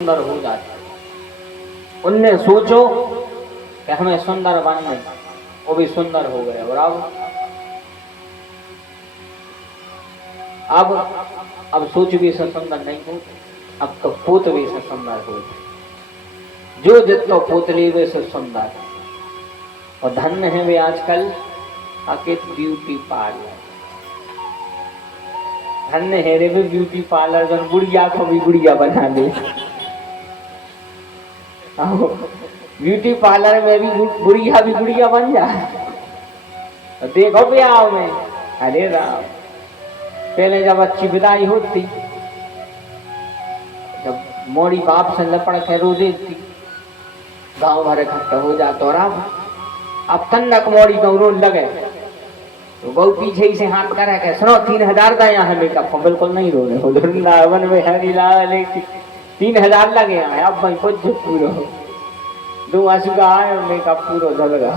सुंदर हो जाते। उनने सोचो कि हमें सुंदर बनने, वो भी सुंदर हो गए। और अब सोच भी से सुंदर नहीं हो, अब तो पोत भी से सुंदर हो। जो जितो पोतली वे से सुंदर। और धन्य है वे आजकल आके ब्यूटी पार्लर, धन्य है रे वे ब्यूटी पार्लर जो गुड़िया को भी गुड़िया बना दे। ब्यूटी पार्लर में भी गुड़िया भी गुड़िया बन जाए। तो देखो ब्याह में, अरे राम, पहले जब अच्छी विदाई होती, जब मोड़ी बाप से लपड़ के रो देती, गांव भर इकट्ठा हो जाता। और अब तन्नक मोड़ी को रो लगे तो बहु पीछे से हाथ करा के सुनो 3000 का यहाँ मेकअप। बिल्कुल नहीं रो रहे, वृंदावन में हरी लाल 3000 लगे हैं। अब भाई कुछ पूरा दो आंसू का आए मेकअप पूरा झलगा।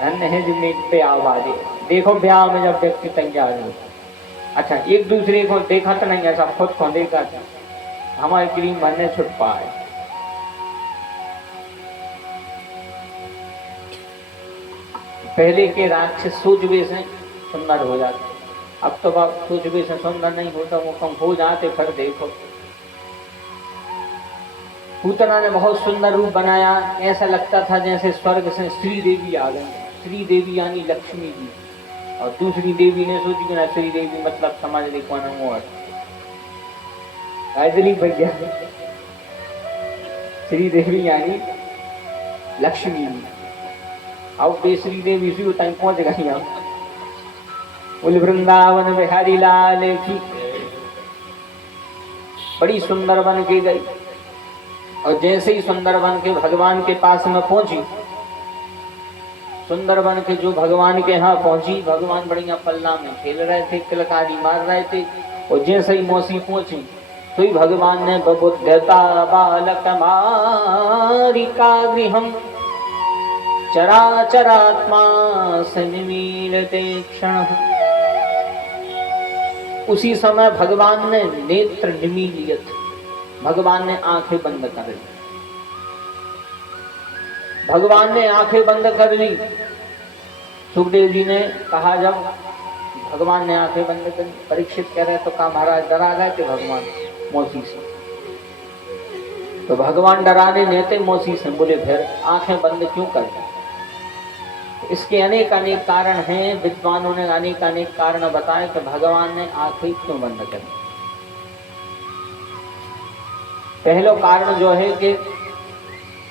धन्य है जो मेक पे आवाज। देखो ब्याह में जब व्यक्ति तैयार हो, अच्छा एक दूसरे को देखा तो नहीं, ऐसा खुद को देखा था हमारी क्रीम भरने छुट पाए। पहले के राक्षस सूझबे से सुंदर हो जाते, अब तो बाप सूझबे से सुंदर नहीं होता, वो कम हो जाते। फिर देखो पूतना ने बहुत सुंदर रूप बनाया, ऐसा लगता था जैसे स्वर्ग से श्री देवी आ गई। श्री देवी यानी लक्ष्मी जी। और दूसरी देवी ने सोची कि ना श्री देवी मतलब समझ ली कौन और गायत्री भैया, श्री देवी यानी लक्ष्मी जी। अब श्री देवी सी तक पहुंच गई। बोल वृंदावन बिहारी लाल की, बड़ी सुंदर बन के गई। और जैसे ही सुंदर बन के भगवान के पास में पहुंची, सुंदर बन के जो भगवान के यहाँ पहुंची, भगवान बढ़िया पल्ला में खेल रहे थे, किलकारी मार रहे थे। और जैसे ही मौसी पहुंची तो ही भगवान ने बबुद्धता बालक मारिका गृहम चराचरात्मा सनिमीलते क्षण। उसी समय भगवान ने नेत्र निमीलियत, भगवान ने आंखें बंद कर ली। भगवान ने आंखें बंद कर ली। सुखदेव जी ने कहा, जब भगवान ने आंखें बंद कर ली, परीक्षित कह रहे तो कहा महाराज डरा गए थे भगवान मौसी से। तो भगवान डराने नहीं थे मौसी से। बोले फिर आंखें बंद क्यों कर दी? इसके अनेक अनेक कारण हैं, विद्वानों ने अनेक अनेक कारण बताए कि भगवान ने आंखें क्यों बंद कर दी। पहला कारण जो है कि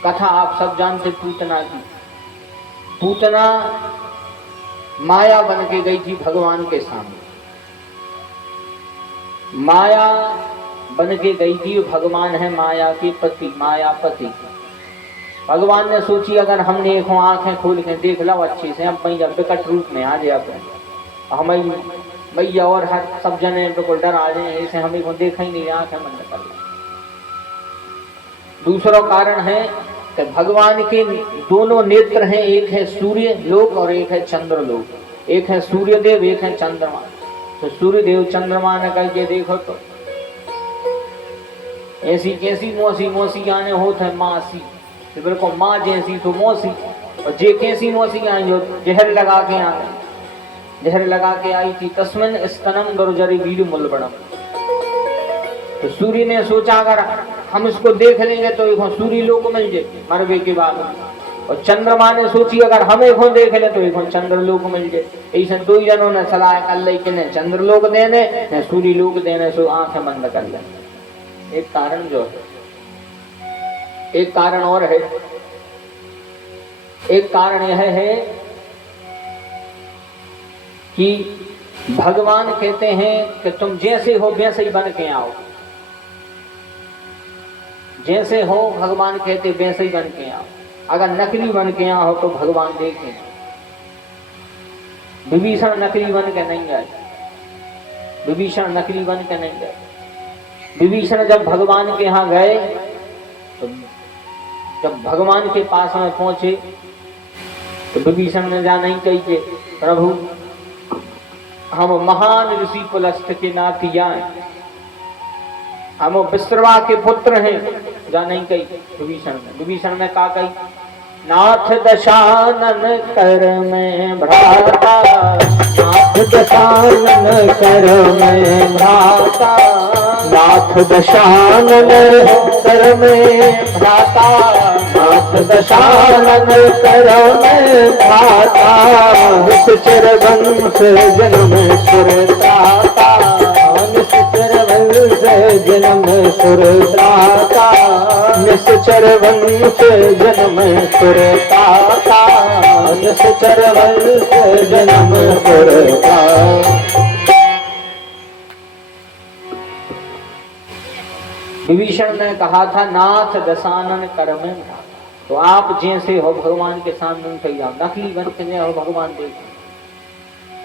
कथा आप सब जानते पूतना की। पूतना माया बन के गई थी भगवान के सामने, माया बन के गई थी। भगवान है माया के पति, मायापति। भगवान ने सोची अगर हम देखो आंखें खोल के देख लो अच्छे से, अब भैया विकट रूप में आ जाए, हमें भैया और हर सब जने बिल्कुल डर आ जाए, ऐसे हमें को देखा ही नहीं, आंखें बंद कर लो। दूसरा कारण है कि भगवान के दोनों नेत्र हैं, एक है सूर्य लोक और एक है चंद्र लोक। एक है सूर्यदेव, एक है चंद्रमा। तो सूर्यदेव चंद्रमा ने कह के देखो तो ऐसी कैसी मौसी, मौसी आने होते है मासी, बिल्कुल माँ जैसी तो मौसी। और जे कैसी मौसी आई जो जहर लगा के आ गई, जहर लगा के आई थी। तस्मिन स्तनम दुर्जरी वीर मुलबड़म। तो सूर्य ने सोचा अगर हम इसको देख लेंगे तो एक सूर्य लोक मिल जाए मरवे के बाद। और चंद्रमा ने सोची अगर हम एक देख ले तो एक चंद्र लोक मिल जाए। ऐसे दो जनों ने सलाह कर ली कि न चंद्र लोक देने न सूर्य लोक देने, सो आंखें बंद कर ले। एक कारण जो है, एक कारण और है। एक कारण यह है कि भगवान कहते हैं कि तुम जैसे हो वैसे ही बन के आओ। जैसे हो भगवान कहते वैसे ही बन के आओ। अगर नकली बन के आओ तो भगवान देखें। विभीषण नकली बन के नहीं गए, विभीषण नकली बन के नहीं गए। विभीषण जब भगवान के यहाँ गए तो जब भगवान के पास में पहुंचे तो विभीषण ने जाना ही कही कि प्रभु हम महान ऋषि पुलस्त के नाती आए, हम विश्रवा के पुत्र हैं, जा नहीं कही विभीषण ने का कही, नाथ दशानन कर में भ्राता, नाथ दशानन कर में भ्राता, नाथ दशानन कर में भ्राता, नाथ दशानन कर में भ्राता, निश्चर वंश जन्म सुरताता, निश्चर वंश जन्म सुरताता, निश्चर वंश जन्म सुरताता, निश्चर वंश जन्म सुरताता। विभीषण ने कहा था नाथ दशानन कर में भ्राता, तो आप जैसे हो भगवान के सामने उठ जाओ, नकली बन के हो भगवान देख,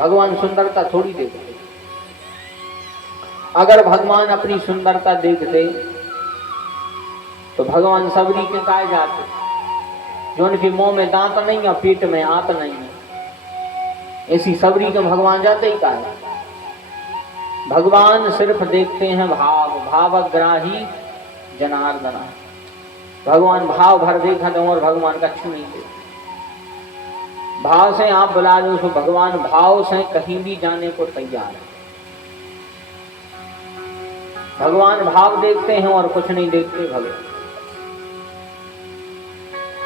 भगवान सुंदरता थोड़ी देखते। अगर भगवान अपनी सुंदरता देखते तो भगवान सबरी के काय जाते, जो उनके मुंह में दांत नहीं है, पेट में आंत नहीं है, ऐसी सबरी के भगवान जाते ही काय। भगवान सिर्फ देखते हैं भाव, भावग्राही जनार्दन। भगवान भाव भर देखा तो और भगवान का छू नहीं देखते। भाव से आप बुला लो तो भगवान भाव से कहीं भी जाने को तैयार है। भगवान भाव देखते हैं और कुछ नहीं देखते भगवान।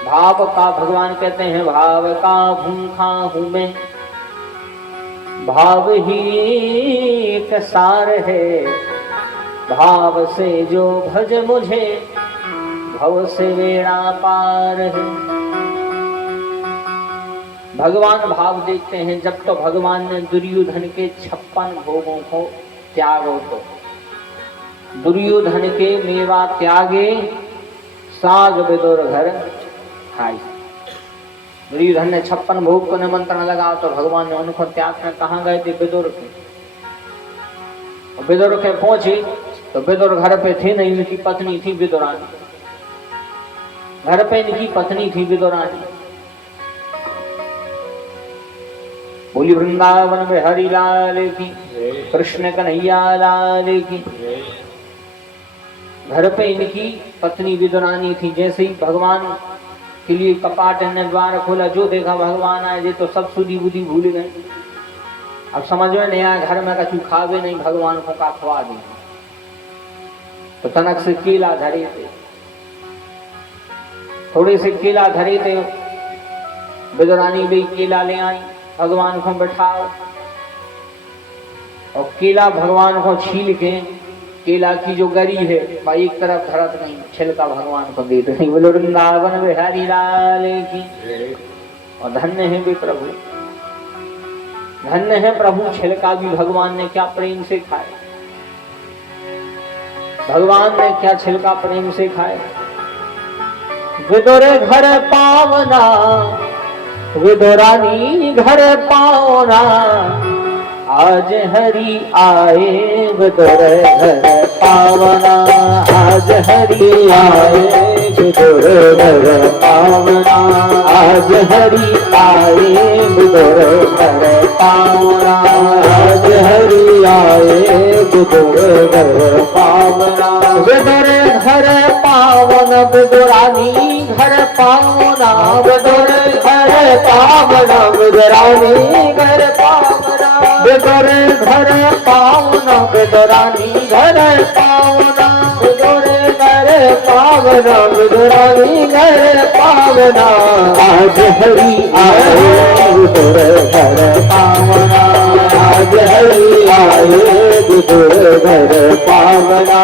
भाव का भगवान कहते हैं, भाव का भूखा हूं मैं, भाव ही एक सार है, भाव से जो भज मुझे भव से बेड़ा पार है। भगवान भाव देखते हैं। जब तो भगवान ने दुर्योधन के 56 भोगों को त्यागो, तो दुर्योधन के मेवा त्यागे, साग विदुर घर खाई। दुर्योधन ने 56 भोग को निमंत्रण लगा तो भगवान ने उनको त्याग कर कहाँ गए थे? विदुर के। विदुर के पहुंचे तो विदुर घर पे थे नहीं, उनकी पत्नी थी विदुरानी। घर पे इनकी पत्नी थी विदुरानी। बोली वृंदावन में हरि लाल की, कृष्ण कन्हैया लाल की। घर पे इनकी पत्नी विदुरानी थी। जैसे ही भगवान के लिए कपाट ने द्वार खोला, जो देखा भगवान आए, ये तो सब सुधी बुद्धि भूल गए। अब समझ में नहीं आया, घर में कछु खावे नहीं, भगवान को का खवा दे। तो तनक से केला धरे थे, थोड़े से केला धरे थे। विदुरानी भी केला ले आई, भगवान को बैठाओ और केला भगवान को छील के, केला की जो गरी है भाई एक तरफ धरत नहीं, छिलका भगवान को देते नहीं। बोलो वृंदावन में हरि लाल की। और धन्य है वे प्रभु, धन्य है प्रभु। छिलका भी भगवान ने क्या प्रेम से खाए, भगवान ने क्या छिलका प्रेम से खाए। विदुर घर पावना, विदुरानी घर पावना, आज हरि आए विदुर घर पावना। आज हरि आए विदुर घर पावना। आज हरि आए विदुर घर पावना। आज हरि आए विदुर घर पावना। विदुर घर पावन, विदुरानी घर पावना। विदुर घर पावना, विदुरानी घर पावना। विदुर घर पावना, विदुरानी घर पावना। विदुर घर पावना, विदुरानी घर पावना। आज हरि आए विदुर घर पावना। आज हरि आए विदुर घर पावना।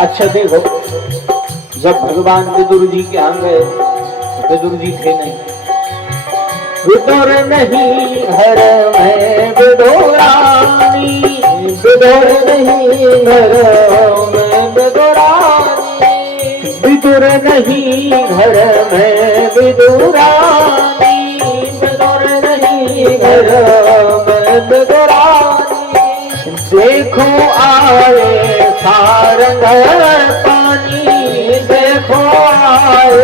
अच्छा देखो, जब भगवान विदुर जी के यहाँ गए, विदुर जी थे नहीं। विदुर नहीं घर में विदुरानी, विदुर नहीं घर में विदुरानी। विदुर नहीं घर में विदुरानी, विदुर नहीं घर में विदुरानी। देखो आए सारंग पानी, देखो आए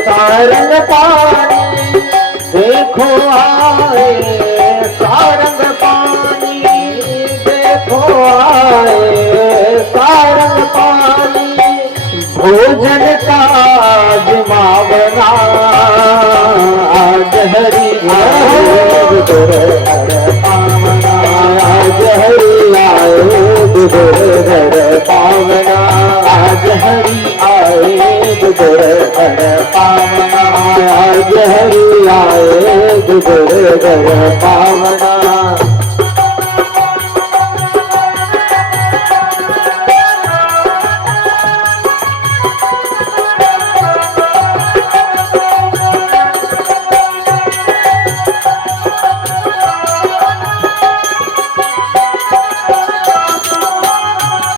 सारंग पानी, देखो आए सारंग पानी, देखो आए सारंग पानी। भोजन काज मावना आज हरि आए विदुर घर पावना, आज हरि आए विदुर घर पावना, आज हरि आए विदुर घर पावना, आज हरि आए विदुर घर पावना।